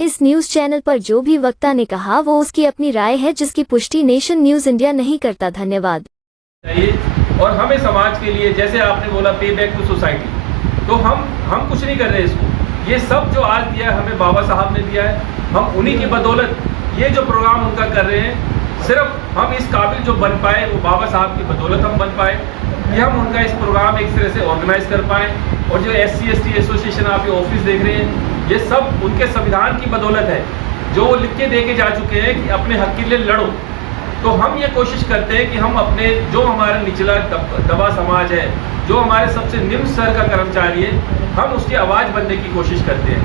इस news channel पर जो भी वक्ता ने कहा वो उसकी अपनी राय है, जिसकी पुष्टि नेशन न्यूज इंडिया नहीं करता। धन्यवाद। और हमें समाज के लिए, जैसे आपने बोला पे बैक टू सोसाइटी, तो हम कुछ नहीं कर रहे इसको। ये सब जो आज दिया है हमें बाबा साहब ने दिया है। हम उन्हीं की बदौलत ये जो प्रोग्राम उनका कर रहे हैं, सिर्फ हम इस काबिल जो बन पाए वो बाबा साहब की बदौलत हम बन पाए कि हम उनका इस प्रोग्राम एक तरह से ऑर्गेनाइज कर पाएँ। और जो SC/ST एसोसिएशन आप ये ऑफिस देख रहे हैं, ये सब उनके संविधान की बदौलत है, जो वो लिख के दे के जा चुके हैं कि अपने हक के लिए लड़ो। तो हम ये कोशिश करते हैं कि हम अपने जो हमारा निचला दबा समाज है, जो हमारे सबसे निम्न स्तर का कर्मचारी है, हम उसकी आवाज़ बनने की कोशिश करते हैं।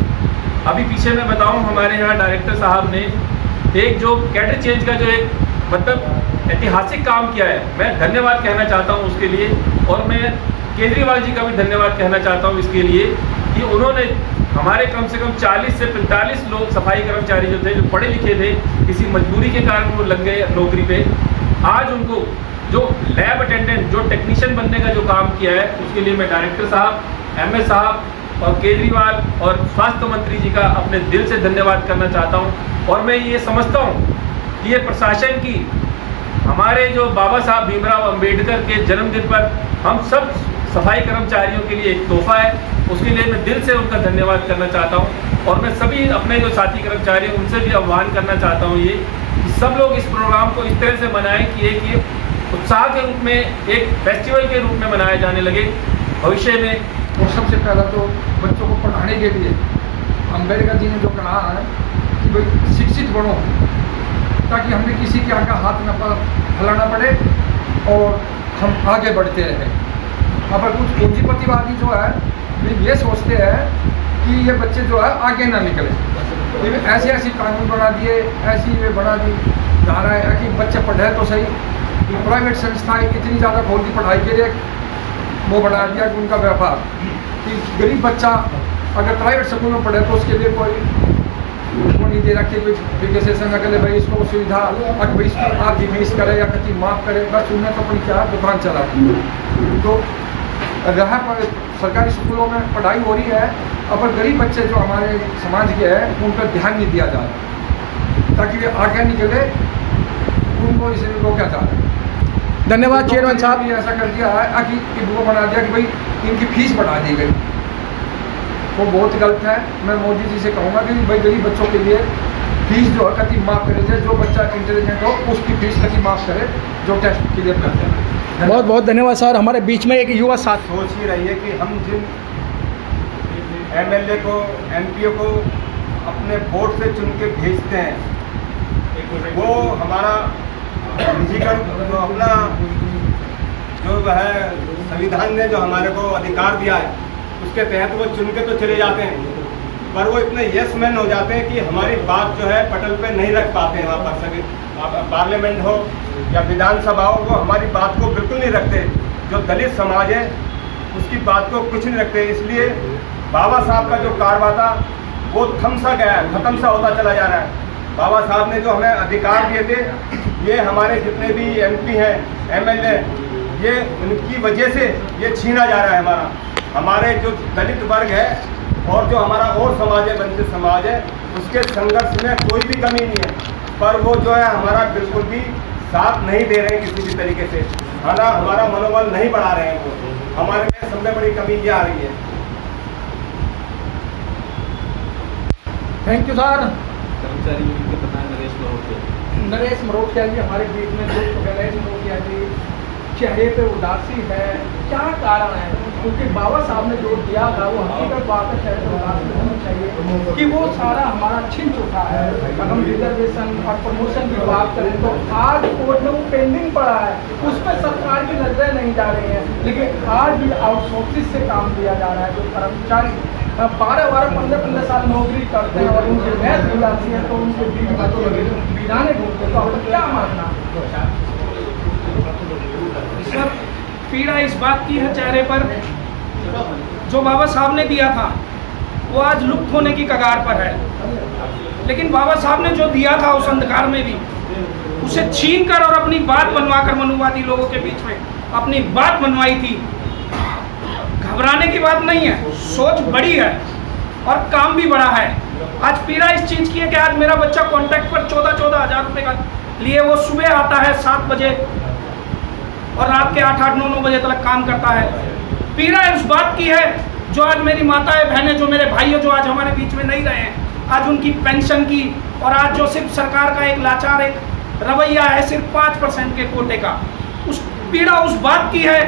अभी पीछे मैं बताऊं, हमारे यहाँ डायरेक्टर साहब ने एक जो कैडर चेंज का जो एक मतलब ऐतिहासिक काम किया है, मैं धन्यवाद कहना चाहता हूँ उसके लिए। और मैं केजरीवाल जी का भी धन्यवाद कहना चाहता हूँ इसके लिए कि उन्होंने हमारे कम से कम 40 से 45 लोग सफाई कर्मचारी जो थे, जो पढ़े लिखे थे, किसी मजबूरी के कारण वो लग गए नौकरी पे, आज उनको जो लैब अटेंडेंट, जो टेक्नीशियन बनने का जो काम किया है, उसके लिए मैं डायरेक्टर साहब, MS साहब और केजरीवाल और स्वास्थ्य मंत्री जी का अपने दिल से धन्यवाद करना चाहता हूँ। और मैं ये समझता हूँ कि ये प्रशासन की, हमारे जो बाबा साहब भीमराव अंबेडकर के जन्मदिन पर हम सब सफाई कर्मचारियों के लिए एक तोहफा है। उसके लिए मैं दिल से उनका धन्यवाद करना चाहता हूं। और मैं सभी अपने जो साथी कर्मचारी हैं उनसे भी आह्वान करना चाहता हूं ये कि सब लोग इस प्रोग्राम को इस तरह से मनाएं कि एक ये उत्साह के रूप में, एक फेस्टिवल के रूप में मनाया जाने लगे भविष्य में। और सबसे पहला तो बच्चों को पढ़ाने के लिए अम्बेडकर जी ने जो कहा है कि भाई शिक्षित बनो, ताकि हमें किसी के आगे हाथ न फैलाना पड़े और हम आगे बढ़ते रहें। अब कुछ पूंजीपतिवादी जो है ये सोचते हैं कि ये बच्चे जो है आगे ना निकले, ऐसे ऐसी कानून बना दिए, ऐसी वे बना दी जा रहा है कि बच्चे पढ़े तो सही। प्राइवेट संस्थाएं इतनी ज़्यादा खोल दी पढ़ाई के लिए, वो बढ़ा दिया कि उनका व्यापार, कि गरीब बच्चा अगर प्राइवेट स्कूल में पढ़े तो उसके लिए कोई वो नहीं दे रखी, कोई फिक्सेशन न करे, भाई इसको सुविधा अगर भाई इसकी आप फीस करे या कति माफ़ करे, बस उन्हें तो अपनी क्या दुकान चला। तो रहा पर सरकारी स्कूलों में पढ़ाई हो रही है, अब गरीब बच्चे जो हमारे समाज के हैं उन पर ध्यान नहीं दिया जा रहा, ताकि वे आगे निकले, उनको इसे रोका जा रहा है। धन्यवाद चेयरमैन साहब। ऐसा कर दिया है कि वो बना दिया कि भाई इनकी फीस बढ़ा दी गई, वो बहुत गलत है। मैं मोदी जी से कहूँगा कि भाई गरीब बच्चों के लिए फीस जो है कति माफ़ करे, जो बच्चा इंटेलिजेंट हो उसकी फीस कति माफ़ करे, जो टेस्ट क्लियर करते हैं। बहुत बहुत धन्यवाद सर। हमारे बीच में एक युवा साथ सोच ही रही है कि हम जिन MLA को, MP को अपने वोट से चुन के भेजते हैं, वो हमारा निजीकरण जो अपना जो है संविधान ने जो हमारे को अधिकार दिया है उसके तहत वो चुन के तो चले जाते हैं, पर वो इतने यस मैन हो जाते हैं कि हमारी बात जो है पटल पे नहीं रख पाते हैं। वहाँ पर सभी पार्लियामेंट हो या विधानसभा हो, वो हमारी बात को बिल्कुल नहीं रखते। जो दलित समाज है उसकी बात को कुछ नहीं रखते। इसलिए बाबा साहब का जो कारवा था वो थम सा गया है, ख़त्म सा होता चला जा रहा है। बाबा साहब ने जो हमें अधिकार दिए थे, ये हमारे जितने भी MP हैं, MLA, ये उनकी वजह से ये छीना जा रहा है। हमारे जो दलित वर्ग है और जो हमारा और समाज है, वंचित समाज है, उसके संघर्ष में कोई भी कमी नहीं है, पर वो जो है हमारा बिल्कुल भी साथ नहीं दे रहे हैं किसी भी तरीके से। हमारा मनोबल नहीं बढ़ा रहे हैं, वो हमारे में सबसे बड़ी कमी ये आ रही है। Thank you sir. कर्मचारी के प्रधान नरेश मरोटिया जी हमारे बीच में। नरेश मरोटिया जी चेहरे पे उदासी है, क्या कारण है? क्योंकि बाबा साहब ने जो दिया था वो हकीकत बात है, चेहरे पे उदासी होनी चाहिए कि वो सारा हमारा छिन चुका है। अगर हम रिजर्वेशन और प्रमोशन की बात करें तो आज कोर्ट में वो पेंडिंग पड़ा है, उस पर सरकार की नजरें नहीं जा रही हैं, लेकिन आज भी आउटसोर्सिंग से काम दिया जा रहा है। जो कर्मचारी 12-12, 15-15 साल नौकरी करते हैं और उनकी वैध हो जाती है तो उनके बीच में तो बीराने घूमते, तो आपको क्या मानना? सर, पीड़ा इस बात की है चेहरे पर, जो बाबा साहब ने दिया था वो आज लुप्त होने की कगार पर है। लेकिन बाबा साहब ने जो दिया था उस अंधकार में भी उसे छीन कर और अपनी बात बनवाकर मनुवादी लोगों के बीच में अपनी बात बनवाई थी। घबराने की बात नहीं है, सोच बड़ी है। और काम भी बढ़ा है। आज पीड़ा इस चीज़ की है कि आज मेरा बच्चा कॉन्ट्रैक्ट पर 14-14 हज़ार रुपये का लिए वो सुबह आता है 7 बजे और रात के 8-8, 9-9 बजे तक काम करता है। पीड़ा उस बात की है जो आज मेरी माताएं बहनें, जो मेरे भाइयों जो आज हमारे बीच में नहीं रहे हैं, आज उनकी पेंशन की, और आज जो सिर्फ सरकार का एक लाचार एक रवैया है सिर्फ 5% के कोटे का, उस पीड़ा उस बात की है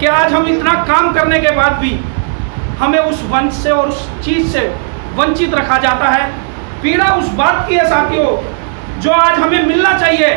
कि आज हम इतना काम करने के बाद भी हमें उस वंश से और उस चीज़ से वंचित रखा जाता है। पीड़ा उस बात की है साथियों, जो आज हमें मिलना चाहिए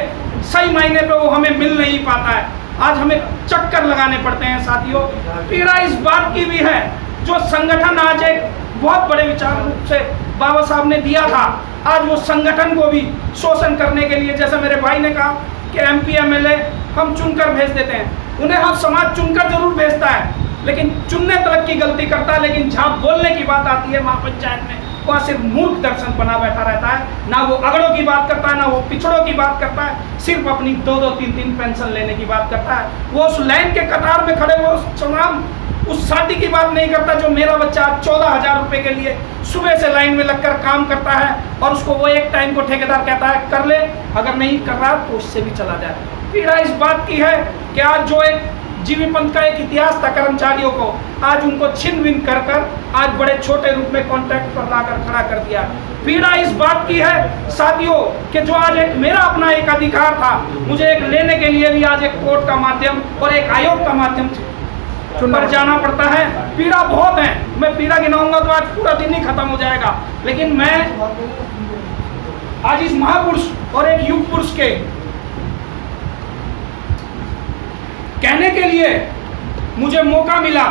सही मायने पे वो हमें मिल नहीं पाता है। आज हमें चक्कर लगाने पड़ते हैं साथियों। पीड़ा इस बात की भी है जो संगठन आज एक बहुत बड़े विचार रूप से बाबा साहब ने दिया था, आज वो संगठन को भी शोषण करने के लिए, जैसे मेरे भाई ने कहा कि MP MLA हम चुनकर भेज देते हैं, उन्हें हम समाज चुनकर जरूर भेजता है, लेकिन चुनने तक की गलती करता है। लेकिन जहाँ बोलने की बात आती है महापंचायत में, वहाँ सिर्फ मूर्ख दर्शन बना बैठा रहता है। ना वो अगड़ों की बात करता है, ना वो पिछड़ों की बात करता है, सिर्फ अपनी 2-2, 3-3 पेंशन लेने की बात करता है। वो उस लाइन के कतार में खड़े वो चुनाव उस शादी की बात नहीं करता जो मेरा बच्चा 14,000 रुपये के लिए सुबह से लाइन में लगकर काम करता है, और उसको वो एक टाइम को ठेकेदार कहता है कर ले, अगर नहीं कर रहा तो उससे भी चला जाए। पीड़ा इस बात की है कि आज जो एक जीवी पंथ का एक इतिहास था कर्मचारियों को, आज उनको छिन भिन कर कर आज बड़े छोटे रूप में कॉन्ट्रैक्ट पर लाकर खड़ा कर दिया। पीड़ा इस बात की है साथियों कि जो आज एक मेरा अपना एक अधिकार था, मुझे एक लेने के लिए भी आज एक कोर्ट का माध्यम और एक आयोग का माध्यम पर जाना पड़ता है। पीड़ा बहुत है, मैं पीड़ा गिनाऊंगा तो आज पूरा दिन ही खत्म हो जाएगा, लेकिन मैं आज इस महापुरुष और एक युग पुरुष के कहने के लिए मुझे मौका मिला,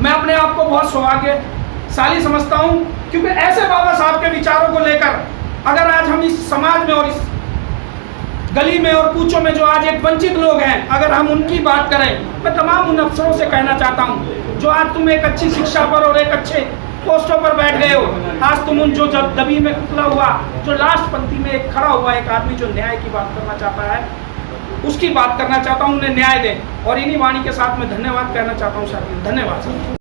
मैं अपने आप को बहुत सौभाग्यशाली समझता हूं, क्योंकि ऐसे बाबा साहब के विचारों को लेकर अगर आज हम इस समाज में और इस गली में और कूचों में जो आज एक वंचित लोग हैं, अगर हम उनकी बात करें, मैं तमाम उन अफसरों से कहना चाहता हूं जो आज तुम एक अच्छी शिक्षा पर और एक अच्छे पोस्टों पर बैठ गए हो, आज तुम उन जो जब दबी में उतला हुआ, जो लास्ट पंक्ति में एक खड़ा हुआ एक आदमी जो न्याय की बात करना चाहता है, उसकी बात करना चाहता हूं, उन्हें न्याय दें। और इन्हीं वाणी के साथ मैं धन्यवाद कहना चाहता हूं साथियों। धन्यवाद सर।